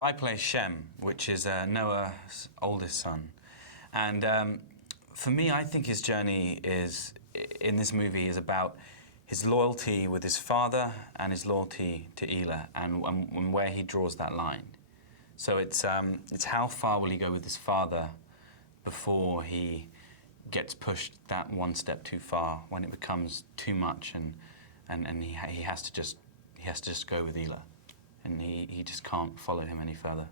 I play Shem, which is Noah's oldest son. And for me, I think his journey in this movie is about his loyalty with his father and his loyalty to Ela, and where he draws that line. So it's how far will he go with his father before he gets pushed that one step too far, when it becomes too much, and he has to just go with Ela, and he just can't follow him any further.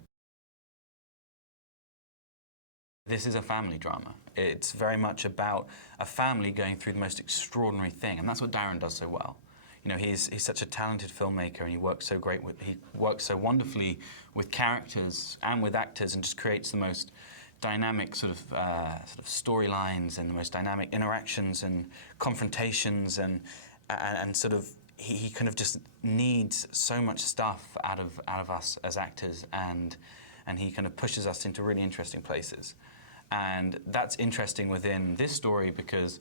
This is a family drama. It's very much about a family going through the most extraordinary thing, and that's what Darren does so well. You know, he's such a talented filmmaker, and he works so wonderfully with characters and with actors, and just creates the most dynamic sort of storylines and the most dynamic interactions and confrontations, and sort of he kind of just needs so much stuff out of us as actors, and he kind of pushes us into really interesting places. And that's interesting within this story because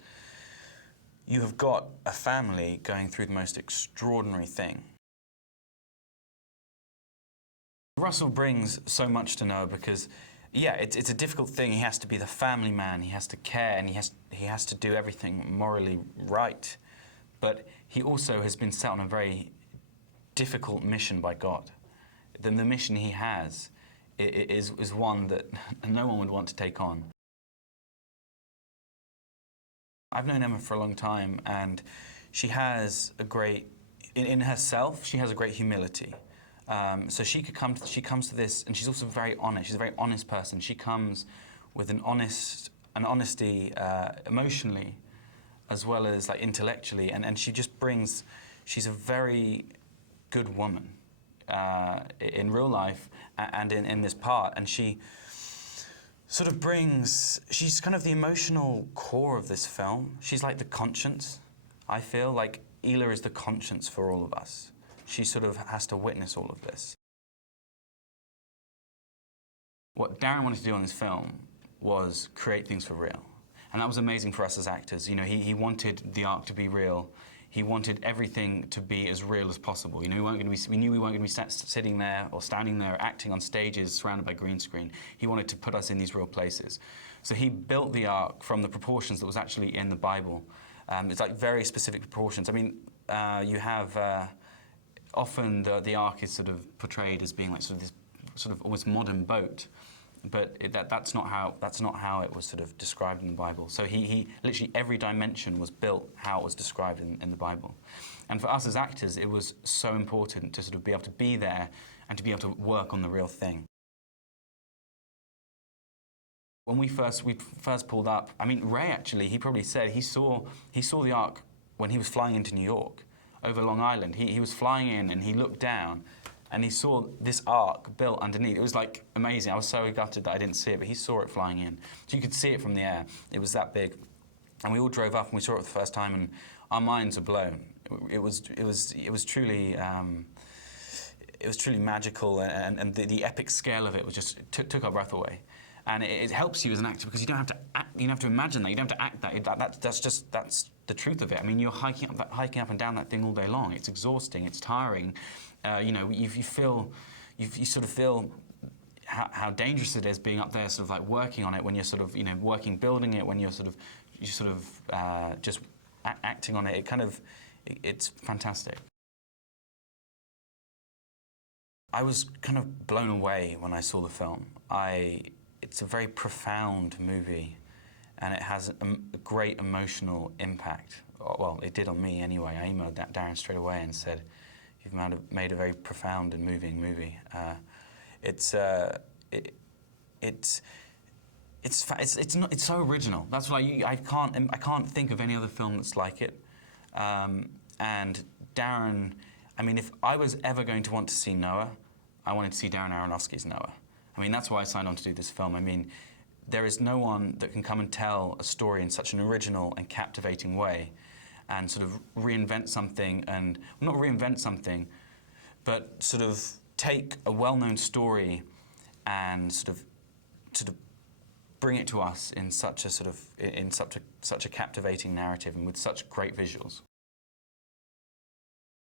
you have got a family going through the most extraordinary thing. Russell brings so much to Noah because, yeah, it's a difficult thing. He has to be the family man, he has to care, and he has to do everything morally right. But he also has been set on a very difficult mission by God. The mission he has is one that no one would want to take on. I've known Emma for a long time, and she has a great, in herself, she has a great humility. So she comes to this, and she's also very honest. She's a very honest person. She comes with an honesty emotionally, as well as like intellectually, and she just brings. She's a very good woman in real life and in this part, and she sort of brings. She's kind of the emotional core of this film. She's like the conscience. I feel like Ela is the conscience for all of us. She sort of has to witness all of this. What Darren wanted to do on this film was create things for real. And that was amazing for us as actors. You know, he wanted the arc to be real. He wanted everything to be as real as possible. You know, we knew we weren't going to be sitting there or standing there acting on stages surrounded by green screen. He wanted to put us in these real places. So he built the arc from the proportions that was actually in the Bible. It's like very specific proportions. I mean, you have often the ark is sort of portrayed as being like sort of this sort of almost modern boat. But that's not how it was sort of described in the Bible. So he literally every dimension was built how it was described in the Bible. And for us as actors, it was so important to sort of be able to be there and to be able to work on the real thing. When we first pulled up, I mean, Ray actually, he probably said he saw the ark when he was flying into New York over Long Island. He was flying in and he looked down, and he saw this ark built underneath. It was like amazing. I was so gutted that I didn't see it, but he saw it flying in. So you could see it from the air. It was that big. And we all drove up and we saw it for the first time, and our minds were blown. It was truly magical, and the epic scale of it was just took our breath away. And it helps you as an actor because you don't have to act, you don't have to imagine that. You don't have to act that. That's the truth of it. I mean, you're hiking up and down that thing all day long. It's exhausting. It's tiring. You know, you sort of feel how dangerous it is being up there, sort of like working on it when you're sort of, you know, building it, when you're sort of just acting on it. It's fantastic. I was kind of blown away when I saw the film. It's a very profound movie, and it has a great emotional impact. Well, it did on me anyway. I emailed Darren straight away and said, "You've made a very profound and moving movie." It's so original. That's why I can't think of any other film that's like it. And Darren, I mean, if I was ever going to want to see Noah, I wanted to see Darren Aronofsky's Noah. I mean, that's why I signed on to do this film. I mean, there is no one that can come and tell a story in such an original and captivating way, and sort of reinvent something, and well, not reinvent something, but sort of take a well-known story and sort of bring it to us in such a captivating narrative and with such great visuals.